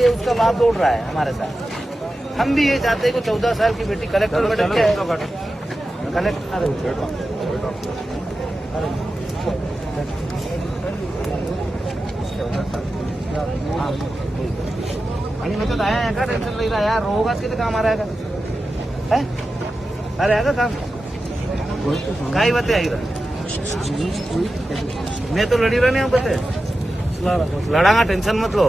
ये उसका बाप दौड़ रहा है हमारे साथ। हम भी ये चाहते हैं कि 14 साल की बेटी कलेक्टर में कलेक्टर आणि मग तो आया है का टेंशन ले रहा यार रोगाच किती काम आ रहा है का अरे है का काम काय बते आई मैं तो लड़ी रहा नहीं हूँ बते लड़ांगा टेंशन मत लो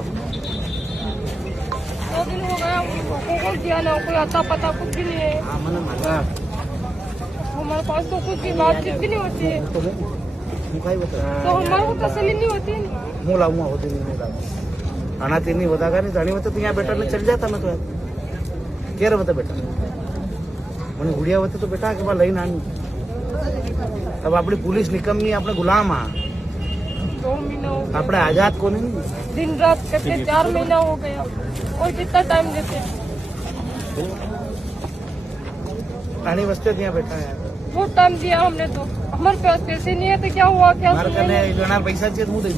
2 दिन हो गया कोई किया ना कोई आता पता कुछ भी नहीं है हमारे पास तो कुछ भी बातचीत भी नहीं होती है तो हमारे को तसल्ली नहीं होती है मुँह लाऊंगा होते नहीं लाऊंगा आना तीन नहीं होता का नहीं जानी होता तो यहाँ बेटा ने चल जाता मैं तो क्या रहा बता बेटा मैंने गुड़िया होते तो बेटा के बाद लई नानी अब अपनी पुलिस निकम्मी अपने गुलाम आ 2 महीना हो गया अपने आजाद को नहीं दिन रात करते 4 महीना हो गया और कितना टाइम देते रानी बस्ते यहाँ बैठा है बहुत टाइम दिया हमने तो हमारे पास पैसे नहीं है तो क्या हुआ क्या घना पैसा चाहिए मुँह दे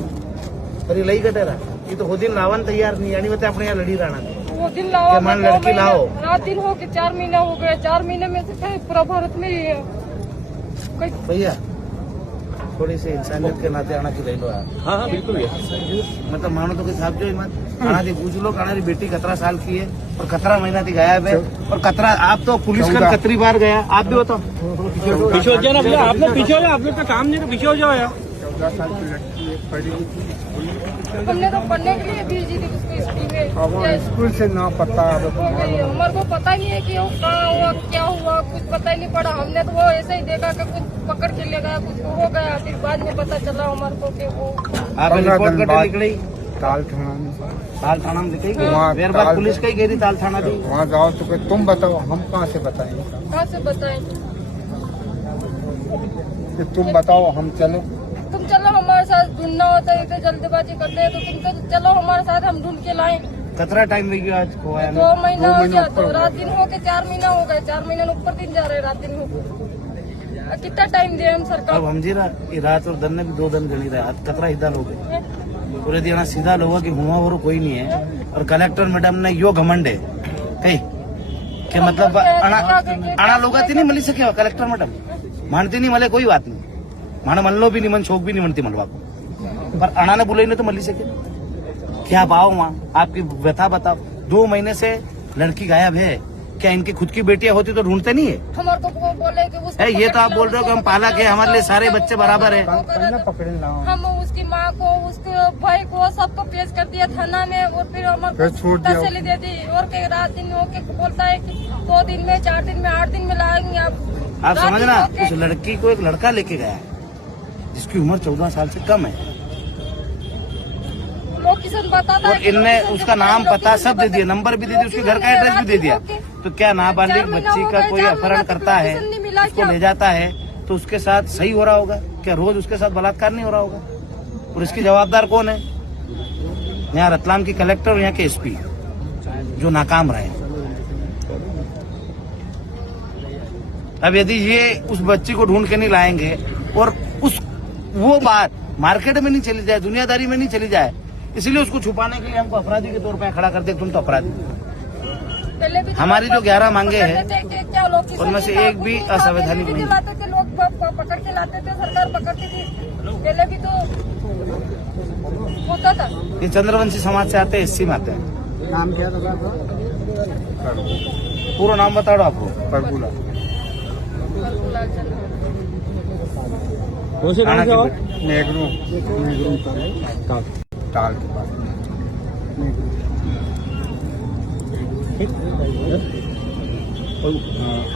तरी लई कटेरा ये तो हो दिन लावन तैयार नहीं आणि होते अपने यहाँ लड़ी राणा वो दिन लाओ मान लड़की लाओ रात दिन हो के 4 महीना हो गया 4 महीने में से पूरा भारत में ही है भैया थोड़ी सी इंसानियत के नाते आना की ले लो यार हाँ हाँ बिल्कुल मतलब मानो तो कोई साहब जो मत आना थी पूछ लो आना बेटी 17 साल की है और 17 महीना थी गायब है और 17 आप तो पुलिस का 17 बार गया आप भी बताओ पीछे हो जाओ ना भैया आप लोग पीछे हो जाओ आप लोग का काम नहीं तो पीछे हो जाओ यार 14 साल की लड़की है पढ़ी हमने तो पढ़ने के लिए भेजी थी उसको स्कूल में स्कूल से ना पता हो गई है हमारे को पता नहीं है कि वो कहाँ हुआ क्या हुआ कुछ पता ही नहीं पड़ा हमने तो वो ऐसे ही देखा कि कुछ पकड़ के ले गया कुछ हो गया फिर बाद में पता चला हमारे को कि वो आप रिपोर्ट करके निकली ताल थाना में दिखेगी वहाँ मेरे बाद पुलिस का ही गई ताल थाना भी वहाँ जाओ तो फिर तुम बताओ हम कहाँ से बताएंगे कहाँ से बताएंगे कि तुम बताओ हम चले तुम चलो हमारे साथ ढूंढना होता है इतने जल्दबाजी करते हैं तो तुम तो चलो हमारे साथ हम ढूंढ के लाएं कतरा टाइम लगी आज को आया 2 महीना हो गया तो रात दिन हो के 4 महीना हो गए 4 महीने ऊपर दिन जा रहे रात दिन हो कितना टाइम दे हम सरकार अब हम जी रहा ये रात और दिन ने भी 2 दिन गणी रहा कतरा हिदा लोग पूरे दिन सीधा लोग कि हुआ वो कोई नहीं है और कलेक्टर मैडम ने यो घमंड है कही कि मतलब अणा लोग नहीं मिली सके कलेक्टर मैडम मानती नहीं मले कोई बात नहीं माने मन लो भी नहीं मन शोक भी नहीं मनती मलवा को पर अणा ने बुलाई नहीं तो मली सके क्या भाव वहाँ आपकी व्यथा बताओ 2 महीने से लड़की गायब है क्या इनकी खुद की बेटियां होती तो ढूंढते नहीं है हमारे को वो बोले कि उसको ये तो आप बोल रहे हो कि हम पालक है हमारे लिए सारे बच्चे बराबर है पकड़े ना हम उसकी माँ को उसके भाई को सबको पेश कर दिया थाना में और फिर हमारे फिर छोड़ दिया। तसल्ली दे दी और के रात दिन होके बोलता है कि 2 दिन में 4 दिन में 8 दिन में लाएंगे आप समझना उस लड़की को एक लड़का लेके गया है जिसकी उम्र 14 साल से कम है लोकेशन बताता और इनने उसका नाम पता सब दे दिया नंबर भी दे दिया उसके घर का एड्रेस भी दे दिया तो क्या नाबालिग बच्ची का कोई अपहरण करता है उसको ले जाता है तो उसके साथ सही हो रहा होगा क्या रोज उसके साथ बलात्कार नहीं हो रहा होगा और इसकी जवाबदार कौन है यहाँ रतलाम की कलेक्टर और यहाँ के एसपी जो नाकाम रहे अब यदि ये उस बच्ची को ढूंढ के नहीं लाएंगे और वो बात मार्केट में नहीं चली जाए दुनियादारी में नहीं चली जाए इसलिए उसको छुपाने के लिए हमको अपराधी के तौर पर खड़ा कर दे तुम तो अपराधी हमारी जो 11 मांगे हैं उनमें से एक भी असंवैधानिक नहीं लाते थे लोग पकड़ के लाते थे सरकार पकड़ती थी पहले भी तो होता था ये चंद्रवंशी समाज से आते हैं एससी में आते हैं नाम क्या था पूरा नाम बता दो आपको परगुला कौन से गाँव से हो नेगरू ताल के पास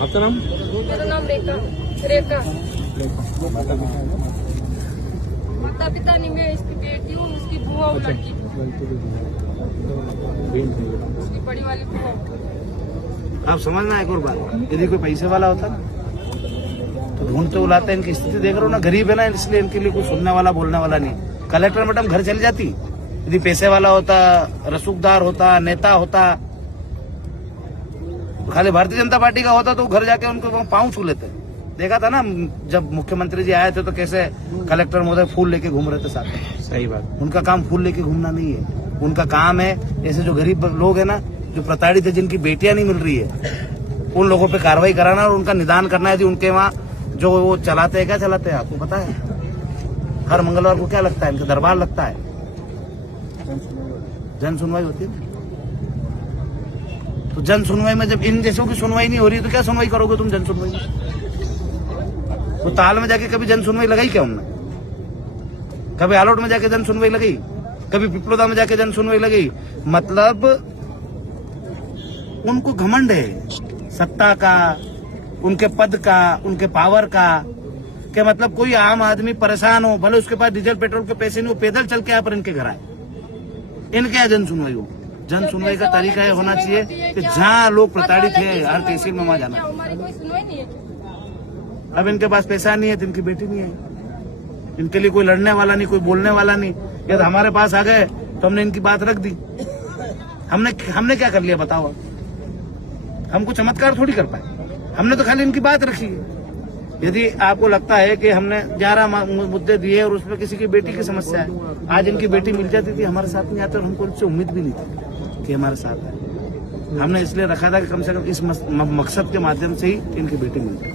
आपका नाम मेरा नाम रेखा माता पिता नहीं मैं इसकी बेटी हूँ उसकी बुआ हूँ लड़की उसकी बड़ी वाली बुआ आप समझना एक और बात यदि कोई पैसे वाला होता ना तो ढूंढते बुलाते इनकी स्थिति देख रहे हो ना गरीब है ना इसलिए इनके लिए कुछ सुनने वाला बोलने वाला नहीं कलेक्टर मैडम घर चली जाती यदि पैसे वाला होता रसूखदार होता नेता होता खाली भारतीय जनता पार्टी का होता तो घर जाके उनको पाँव छू लेते देखा था ना जब मुख्यमंत्री जी आए थे तो कैसे कलेक्टर महोदय फूल लेके घूम रहे थे साथ में सही बात उनका काम फूल लेके घूमना नहीं है उनका काम है ऐसे जो गरीब लोग है ना, जो प्रताड़ित है, जिनकी बेटियां नहीं मिल रही है, उन लोगों पे कार्रवाई कराना और उनका निदान करना है। यदि उनके वहाँ जो वो चलाते हैं, क्या चलाते हैं आपको पता है? हर मंगलवार को क्या लगता है? इनका दरबार लगता है, जन सुनवाई होती है। तो जन सुनवाई में जब इन जैसों की सुनवाई नहीं हो रही तो क्या सुनवाई करोगे तुम जन सुनवाई में? तो ताल में जाके कभी जन सुनवाई लगाई क्या उनने? कभी आलोट में जाके जन सुनवाई लगाई? कभी पिपलोदा में जाके जन सुनवाई लगाई? मतलब उनको घमंड है सत्ता का, उनके पद का, उनके पावर का। क्या मतलब कोई आम आदमी परेशान हो, भले उसके पास डीजल पेट्रोल के पैसे नहीं हो, पैदल चल के यहाँ पर इनके घर आए, इनके यहाँ जन सुनवाई हो। जन सुनवाई का तरीका ये होना चाहिए कि जहाँ लोग प्रताड़ित है हर तहसील में वहाँ जाना। हमारी कोई सुनवाई नहीं है। अब इनके पास पैसा नहीं है तो इनकी बेटी नहीं है, इनके लिए कोई लड़ने वाला नहीं, कोई बोलने वाला नहीं। यदि हमारे पास आ गए तो हमने इनकी बात रख दी। हमने क्या कर लिया बताओ? हमको चमत्कार थोड़ी कर पाए, हमने तो खाली इनकी बात रखी है। यदि आपको लगता है कि हमने 11 मुद्दे दिए और उसमें किसी की बेटी की समस्या है, आज इनकी बेटी मिल जाती थी, हमारे साथ नहीं आते और हमको इससे उम्मीद भी नहीं थी कि हमारे साथ है। हमने इसलिए रखा था कि कम से कम इस मकसद के माध्यम से ही इनकी बेटी मिल जाए।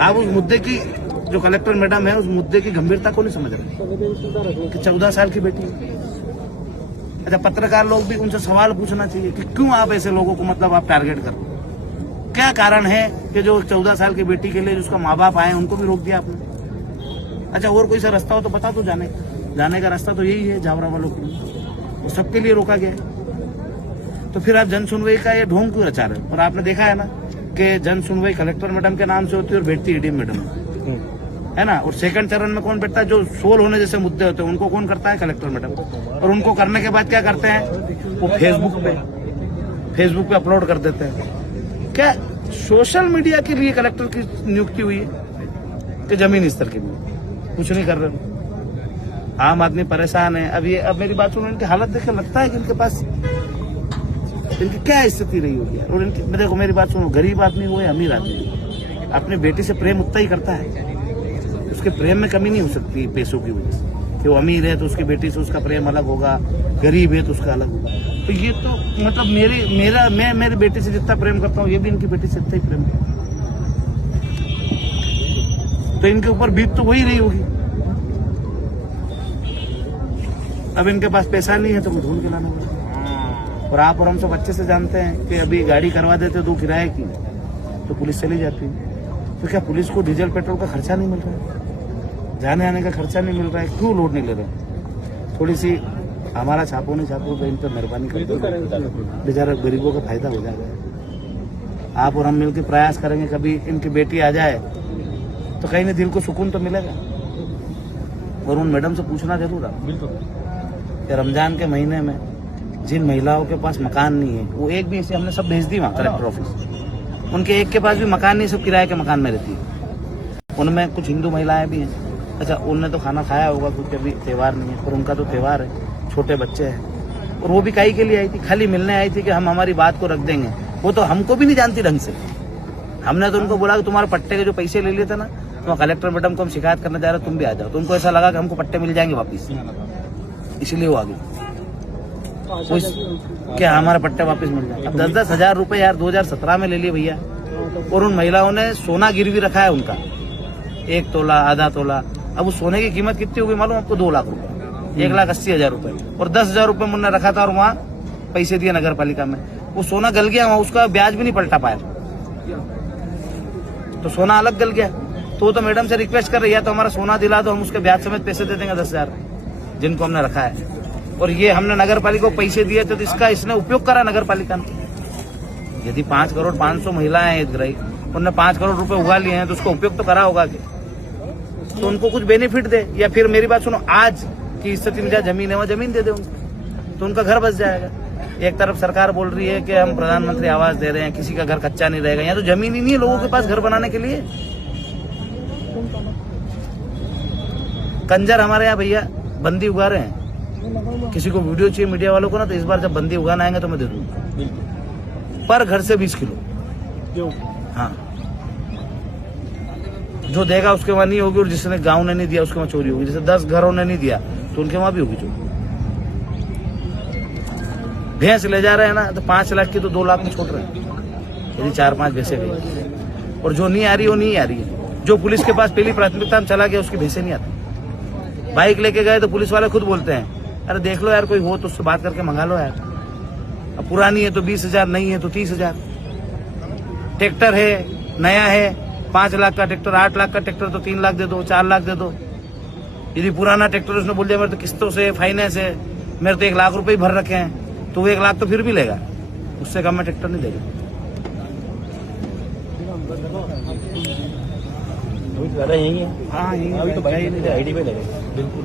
आप उस मुद्दे की, जो कलेक्टर मैडम है, उस मुद्दे की गंभीरता को नहीं समझ रहे कि 14 साल की बेटी है। अच्छा, पत्रकार लोग भी उनसे सवाल पूछना चाहिए कि क्यों आप ऐसे लोगों को मतलब आप टारगेट कर रहे हो? क्या कारण है कि जो 14 साल की बेटी के लिए जिसका माँ बाप आए उनको भी रोक दिया आपने? अच्छा, और कोई सा रास्ता हो तो बता दो जाने का रास्ता तो यही है जावरा वालों के लिए, वो सबके लिए रोका गया। तो फिर आप जन सुनवाई का ये ढोंग क्यों रचा रहे हो? और आपने देखा है ना कि जन सुनवाई कलेक्टर मैडम के नाम से होती है और बैठती एडीएम मैडम है ना। और सेकंड चरण में कौन बैठता है? जो सोल होने जैसे मुद्दे होते हैं उनको कौन करता है? Collector madam. और उनको करने के बाद क्या करते हैं? वो फेसबुक पे अपलोड कर देते हैं। क्या सोशल मीडिया के लिए कलेक्टर की नियुक्ति हुई है कि जमीन स्तर के लिए? कुछ नहीं कर रहे। आम आदमी परेशान है। अब मेरी बात सुनो, इनकी हालत देख के लगता है कि इनके पास इनकी क्या स्थिति रही होगी। और इनकी देखो, मेरी बात सुनो, गरीब आदमी हो या अमीर आदमी, अपनी बेटी से प्रेम उतना ही करता है। उसके प्रेम में कमी नहीं हो सकती पैसों की वजह से, कि वो अमीर है तो उसकी बेटी से उसका प्रेम अलग होगा, गरीब है तो उसका अलग होगा। तो ये तो मतलब मैं मेरी बेटी से जितना प्रेम करता हूँ, ये भी इनकी बेटी से इतना ही प्रेम करता है। तो इनके ऊपर बीत तो वही रही होगी। अब इनके पास पैसा नहीं है तो वो ढूंढ के लाना पड़ेगा। और आप और हम सब अच्छे से जानते हैं कि अभी गाड़ी करवा देते 2 किराए की तो पुलिस चली जाती है। तो क्या पुलिस को डीजल पेट्रोल का खर्चा नहीं मिल रहा है? जाने आने का खर्चा नहीं मिल रहा है? क्यों लोड नहीं ले रहे? थोड़ी सी हमारा छापो नहीं छापो तो इन पर मेहरबानी कर दो, बेचारा गरीबों का फायदा हो जाएगा। आप और हम मिलकर प्रयास करेंगे, कभी इनकी बेटी आ जाए तो कहीं ना दिल को सुकून तो मिलेगा। और उन मैडम से पूछना जरूर आप कि रमजान के महीने में जिन महिलाओं के पास मकान नहीं है, वो एक भी, इसे हमने सब भेज दी वहाँ कलेक्टर ऑफिस, उनके एक के पास भी मकान नहीं, सब किराए के मकान में रहती है। उनमें कुछ हिंदू महिलाएं भी हैं। अच्छा, उनने तो खाना खाया होगा क्योंकि अभी त्यौहार नहीं है, पर उनका तो त्यौहार है, छोटे बच्चे हैं। और वो भी काई के लिए आई थी? खाली मिलने आई थी कि हम हमारी बात को रख देंगे। वो तो हमको भी नहीं जानती ढंग से। हमने तो उनको बोला कि तुम्हारे पट्टे के जो पैसे ले लिए थे ना, तो कलेक्टर मैडम को हम शिकायत करने जा रहे, तुम भी आ जाओ। तो उनको ऐसा लगा कि हमको पट्टे मिल जाएंगे वापिस, इसलिए वो आ गई। क्या हमारे पट्टे वापस मिल जाए? अब 10-10 हजार रुपए यार 2017 में ले लिए भैया। और उन महिलाओं ने सोना गिरवी रखा है उनका, 1 तोला, आधा तोला। अब उस सोने की कीमत कितनी होगी मालूम आपको? 2 लाख रुपए, 1,80,000 रुपए। और 10,000 रुपए मुन्ने रखा था और वहाँ पैसे दिए नगर पालिका में। वो सोना गल गया, वहाँ उसका ब्याज भी नहीं पलटा पाया, तो सोना अलग गल गया। तो मैडम से रिक्वेस्ट कर रही है तो हमारा सोना दिला दो, हम उसके ब्याज समेत पैसे दे देंगे 10,000 जिनको हमने रखा है। और ये हमने नगर पालिका को पैसे दिए थे तो इसका इसने उपयोग करा नगर पालिका ने। यदि 5 करोड़ 500 महिलाएं हैं हितग्राही, उन्होंने 5 करोड़ रुपए उगा लिए हैं तो उसका उपयोग तो करा होगा कि, तो उनको कुछ बेनिफिट दे। या फिर मेरी बात सुनो, आज की स्थिति में जहाँ जमीन है वहाँ जमीन दे दे उनको, तो उनका घर बच जाएगा। एक तरफ सरकार बोल रही है कि हम प्रधानमंत्री आवास दे रहे हैं, किसी का घर कच्चा नहीं रहेगा। यहाँ तो जमीन ही नहीं है लोगों के पास घर बनाने के लिए। कंजर हमारे यहाँ भैया बंदी उगा रहे हैं। किसी को वीडियो चाहिए मीडिया वालों को ना, तो इस बार जब बंदी उगाना आएंगे तो मैं दे दूंगा पर घर से 20 किलो। हाँ, जो देगा उसके वहां नहीं होगी, और जिसने गांव ने नहीं दिया उसके वहां चोरी होगी। जैसे 10 घरों ने नहीं दिया तो उनके वहां भी होगी चोरी। भैंस ले जा रहे हैं ना, तो 5 लाख की तो 2 लाख में छोड़ रहे हैं, यदि 4-5 भैंसे गई। और जो नहीं आ रही वो नहीं आ रही है। जो पुलिस के पास पहली प्राथमिकता में चला गया उसकी भैंसे नहीं आती। बाइक लेके गए तो पुलिस वाले खुद बोलते हैं, अरे देख लो यार, कोई हो तो उससे बात करके मंगा लो यार। अब पुरानी है तो 20,000, नहीं है तो 30,000। ट्रैक्टर है, नया है, 5 लाख का ट्रैक्टर, 8 लाख का ट्रैक्टर तो 3 लाख दे दो, 4 लाख दे दो। यदि पुराना ट्रैक्टर उसने बोल दिया मेरे तो किस्तों से, फाइनेंस है, मेरे तो 1 लाख रुपए ही भर रखे हैं, तो वो 1 लाख तो फिर भी लेगा, उससे कम में ट्रैक्टर नहीं देगा। ज्यादा यही है। हाँ, अभी तो यही आईडी पे लगे। बिल्कुल।